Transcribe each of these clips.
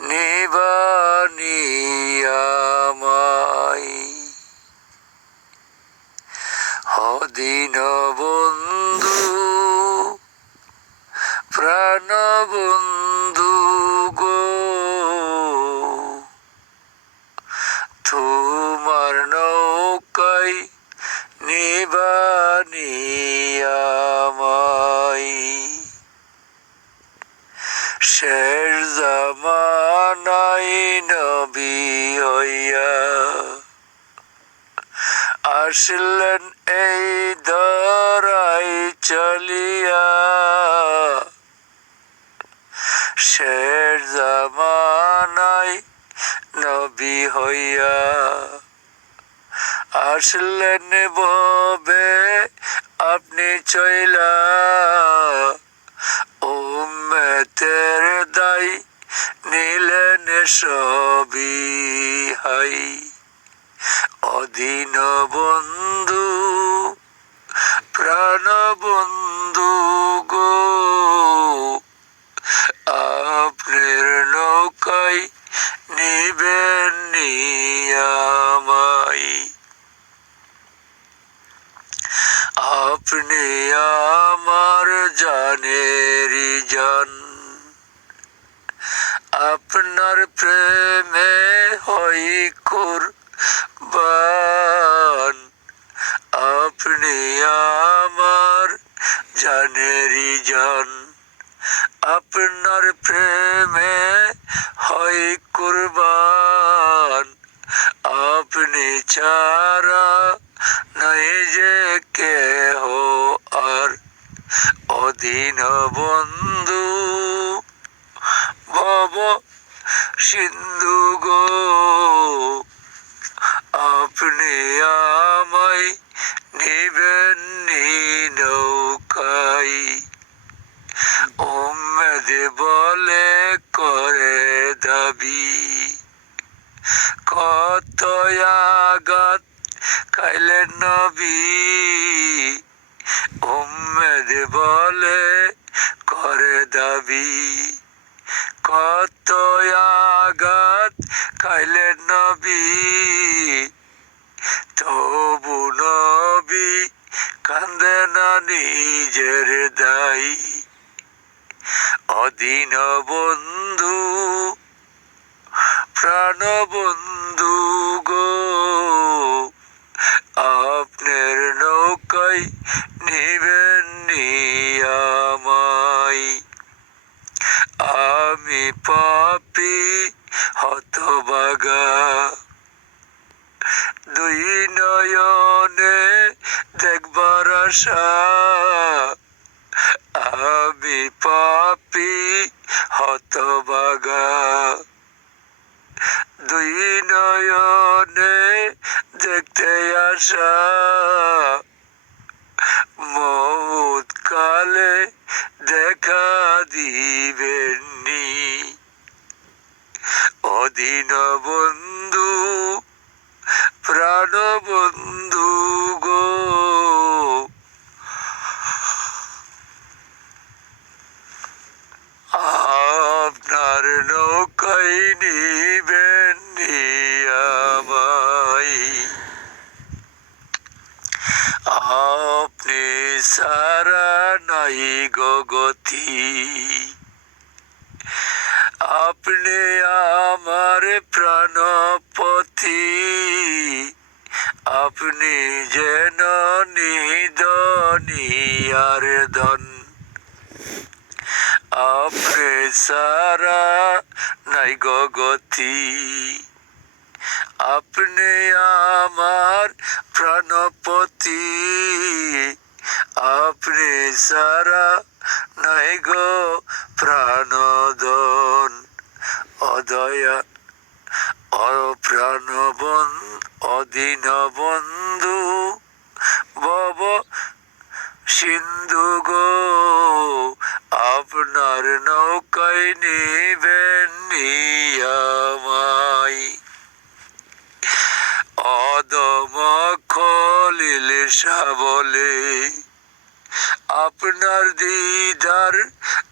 নিবানি আমায়। অদিন বন্ধু প্রাণ বন্ধু গো, তোমার নৌকায় নিবানি আমায়। শেষ জামানায় নবী হইয়া আসলেন এই ধরায় চলিয়া। শেষ জামানায় নবী হইয়া আসলেন ববে আপনি চইলা। উম্মতের দায় নিলেন সবই হাই। অদিন বন্ধু প্রাণ বন্ধু গো, আপনার নৌকায় নিবেন আমায়। আপনি আমার জানেরই জান, আপনার প্রেমে হই কুরবান। আপনি আমার জানেরই জান, আপনার প্রেমে হই কুরবান। আপনি ছাড়া নাই যে কেহ আর। অদিন বন্ধু ভব সিন্ধু গো, আপনি আমায় নিবেন নৌকায়। উম্মত বলে করে দাবি, কত আঘাত খাইলেন নবী। উম্মত বলে করে দাবি, কত আঘাত খাইলেন নবী। তবু নবী কান্দে না নিজের দায়। অদিন বন্ধু প্রাণ বন্ধু গো, আপনার নৌকায় নিবেন আমায়। আমি পাপী হতভাগা, দুই নয়নে দেখবার আশা। আমি পাপী হতভাগা, দুই নয়নে দেখতে আসা। মউত কালে দেখা দিবেননি। অদিন বন্ধু প্রাণ বন্ধু গো, আপনার নৌকায় নিবেন আমায়। আপনি সারা নাই গগতি, আপনি আমার প্রাণপতি। আপনি যেন নিধনি আর ধন, আপনি সারা নাই গগতি। আপনি আমার প্রাণপতি, আপনি সারা নাই গো প্রাণদন। অদয়া অপ্রাণ অদিন বন্ধু ভব সিন্ধু গো, আপনার নৌকায় নিবেন আমায়। অদম খলিল শাহ বলে, আপনার দিদার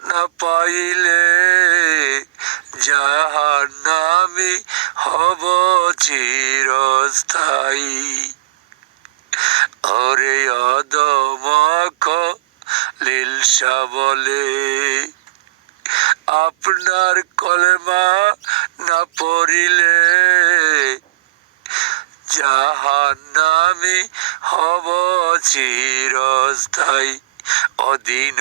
না পাইলে জাহান চিরস্থায়ী। ওরে অদম খলিল শাহ বলে, আপনার কলেমা না পড়িলে জাহান্নামী হব চিরস্থায়ী। অদিন